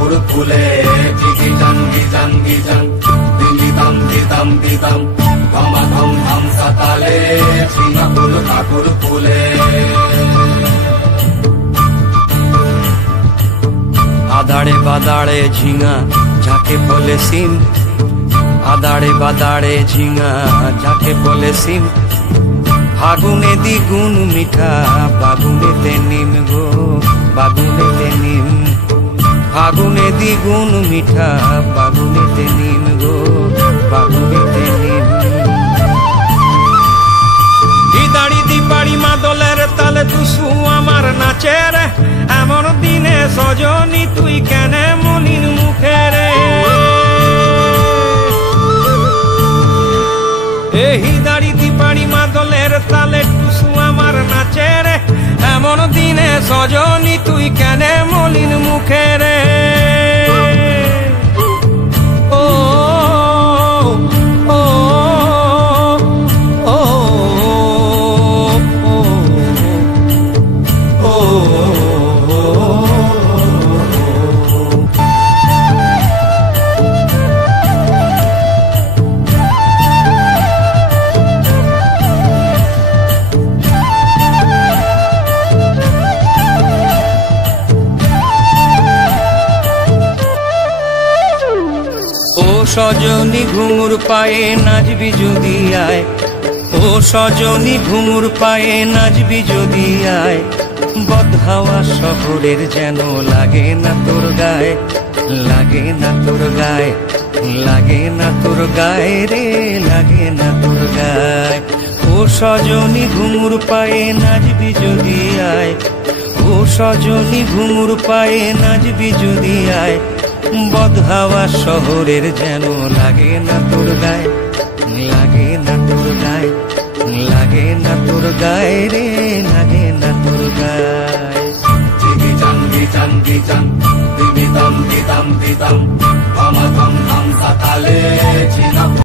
ঠাকুর ফুলে গিজান গিজান গিজান দিদিদাম দিদাম দিদাম ধমা ধম ধম সাতালে ঝিঙা ফুল ঠাকুর ফুলে। আদাড়ে বাদাড়ে ঝিঙা যাকে বলে সিম, আদাড়ে বাদাড়ে ঝিঙা যাকে বলে সিম, ফাগুনে দ্বিগুণ মিঠা বাগুনেতে নিম গো বাগুনেতে নিম, ফাগুনে দ্বিগুণ মিঠা বাগুনেতে নিম গো বাগুনেতে নিম। দিদাড়ি দিপাড়ি মাদলের তালে টুসু আমার নাচের, এমন দিনে সজনী তুই কেনে মলিন মুখের। এই দাড়ি দিপাড়ি মাদলের তালে টুসু আমার নাচের, এমন দিনে সজনী তুই কেনে মলিন মুখের। ও ও ও ও সজনী ঘুঙুর পায়ে নাচবি যদি আয়, ও সজনী ঘুঙুর পায়ে নাচবি যদি আয়, বদহাওয়া শহরের যেন লাগে না তোর গায়ে, লাগে না তোর গায়ে, লাগে না তোর গায়ে রে, লাগে না তোর গায়ে। ও সজনী ঘুঙুর পায়ে নাচবি যদি আয়, ও সজনী ঘুঙুর পায়ে নাচবি যদি আয়, বদহাওয়া শহরের যেন লাগে না তোর গায়ে, লাগে না তোর গায়ে, লাগে না তোর গায়ে রে, লাগে না তোর গায়ে। গিজান গিজান গিজান দিদিদাম দিদাম দিদাম ধমা ধম ধম সাতালে ঝিঙা